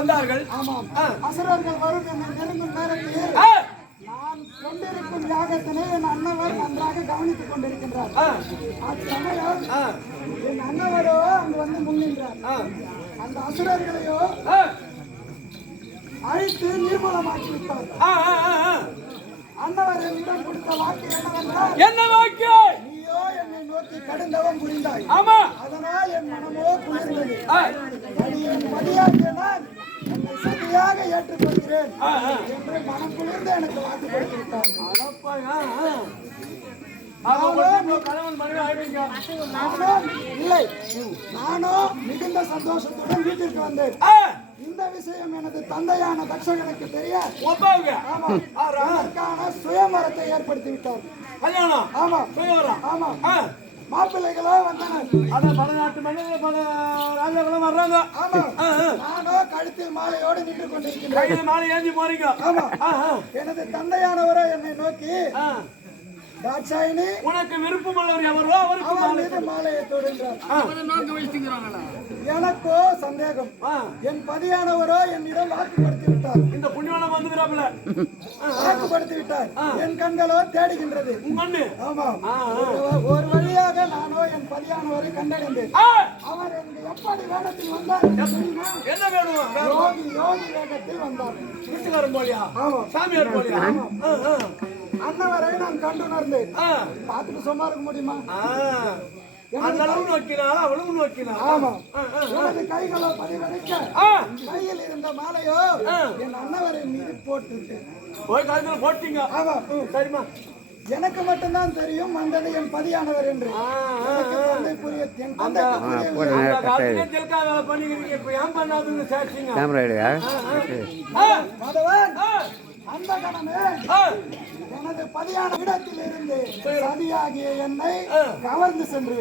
வந்தார்கள். ஆமாம். அசுரர்கள் வரும் என்னை நெருங்கும் நேரத்தில் நான் கொண்டிருக்கும் யாகத்தினை என் அண்ணவர் நன்றாக கவனித்துக் கொண்டிருக்கின்றார். அச்சமயம் என் அண்ணவரோ அங்கு வந்து முன்னின்றார். அந்த அசுரர்களையோ அழித்து நிர்மூலமாக்கி விட்டார். அண்ணவர் என்னிடம் கொடுத்த வாக்கு என்னவென்றால் என்ன வாக்கு? நீயோ என்னை நோக்கி கடுந்தவம் புரிந்தாய். ஆமா. அதனால் என் மனமோ குளிர்ந்தது ஆ, அது என் மதியாகிய நான் சதியாக ஏற்றுக்கொள்கிறேன். என்று மனம் குளிர்ந்து எனக்கு வாக்கு கொடுத்து விட்டார் அடப்பா, ஆ, ஆ. ஆமா, ஒருத்தர் ஒரு கணவன் மனைவி ஆயிடுவீங்க. நானும் இல்லை. நானோ மிகுந்த சந்தோஷத்துடன் வீட்டிற்கு வந்தேன். இந்த விஷயம் எனது தந்தையான தக்ஷகனுக்கு தெரிய சுயமரத்தை ஏற்படுத்தி விட்டார் ஆமா. ஆமா மாப்பிள்ளைகளோ வந்தனர். அதான் பல நாட்டு மன்னர்கள், பல ராஜாக்களும் வர்றாங்க. ஆமா. நானோ கழுத்தில் மாலையோடு நின்று கொண்டிருக்கிறேன். கையில மாலை ஏந்தி போறீங்க. ஆமா. எனது தந்தையானவரோ என்னை நோக்கி ஆ. தாட்சாயினி உனக்கு விருப்பமுள்ளவர் எவரோ அவருக்கு அவர் மாலை மாலையை தொடுகிறார் எனக்கோ சந்தேகம். ஆ. என் பதியானவரோ என்னிடம் வாக்குப்படுத்தி விட்டார் இந்த வந்துக்கிறாப்புல வாக்குப்படுத்தி விட்டார் என் கண்களோ தேடுகின்றது. ஆமா. ஒரு- வழியாக நானோ என் பதியானவரை கண்டடைந்தேன். அவர் எனக்கு எப்படி வேகத்தில் வந்தார்? என்ன? வேணும்? யோகி யோகி வேகத்தில் வந்தார். வீட்டுக்காரன் போலியா? ஆமா சாமியார் போலியா? அன்னவரை நான் கண்டுணர்ந்தேன். பார்த்துட்டு சும்மா இருக்க முடியுமா? அளவு நோக்கினாள் அவளும் நோக்கினாள் ஆமா. எனது கைகளோ பதிவடைக்க. கையில் இருந்த மாலையோ. என் அன்னவரை மீது போட்டு போய் கழுத்துல போட்டீங்க. ஆமா. சரிம்மா. எனக்கு மட்டும்தான் தெரியும் வந்தது என் பதியானவர் என்று. தந்தை புரிய என் காலத்திலே வேலை பண்ணிக்கிறீங்க. இப்ப ஏன் பண்ணாதுன்னு சாட்சிங்க? மாதவன் அந்த கணமே ஆ. எனது பதியான இடத்தில் இருந்து சதியாகிய என்னை கவர்ந்து சென்று.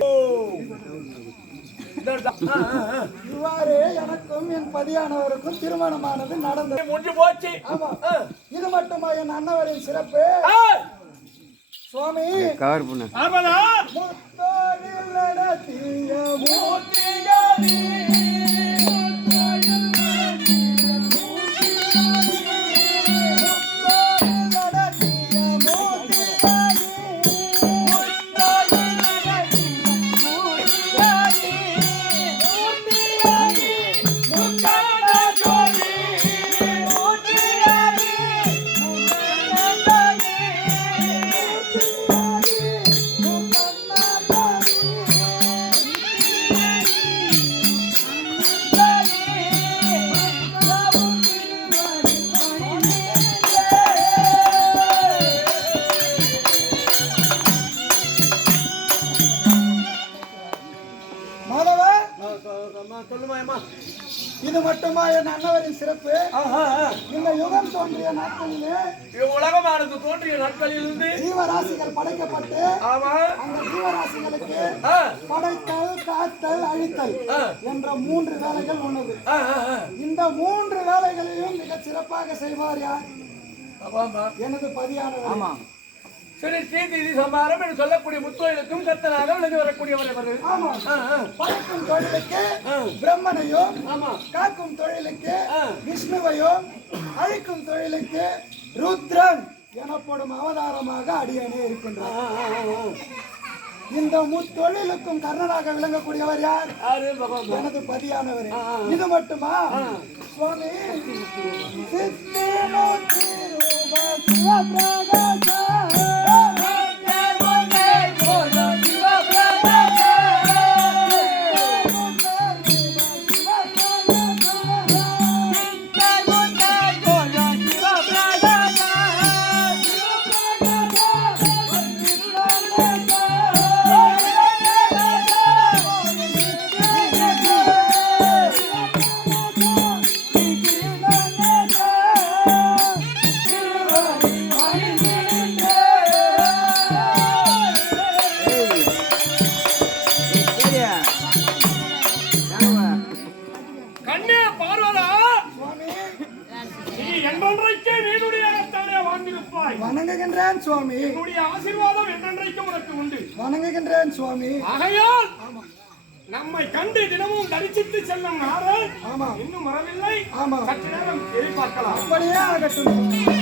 இவ்வாறு எனக்கும் என் பதியானவருக்கும் திருமணமானது நடந்தது. முடிஞ்சு போச்சு. ஆமா. இது மட்டுமா என் அன்னவரின் சிறப்பு. சுவாமி. கவர் பண்ணு. ஆமாடா. நடத்திய. இது மட்டுமா என் அன்னவரின் சிறப்பு. இந்த யுகம் தோன்றிய நாட்களிலே உலகமானது தோன்றிய நாட்களிலிருந்து ஜீவராசிகள் படைக்கப்பட்டு ஆமா அந்த ஜீவராசிகளுக்கு படைத்தல் காத்தல் அழித்தல். என்ற மூன்று வேலைகள் உள்ளது. இந்த மூன்று வேலைகளையும் மிக சிறப்பாக செய்வார் யார். எனது பதியானவர் சம்பாரம் என்று சொல்லக்கூடிய முத்தோயிலுக்கும் கத்தனாக விளங்கி வரக்கூடியவர் இவர் ஆமா. படைக்கும் தொழிலுக்கு. பிரம்மனையும் ஆமா காக்கும் தொழிலுக்கு. விஷ்ணுவையும் அழிக்கும் தொழிலுக்கு ருத்ரன் எனப்படும் அவதாரமாக அடியணே இருக்கின்றார். இந்த முத்தொழிலுக்கும் கர்ணனாக விளங்கக்கூடியவர் யார் எனது பதியானவர். இது மட்டுமா சுவாமி சித்தி மூர்த்தி ரூப சிவபிரகாச. வாழ்ந்திருப்பாய் வணங்குகின்றேன் சுவாமி. உன்னுடைய ஆசீர்வாதம் என்றென்றைக்கும் உனக்கு உண்டு. வணங்குகின்றேன் சுவாமி. ஆகையால் நம்மை கண்டு தினமும் தரிசித்து செல்லும் நாரன் ஆமா இன்னும் வரவில்லை. ஆமா சற்று நேரம் எதிர்பார்க்கலாம். அப்படியே ஆகட்டும்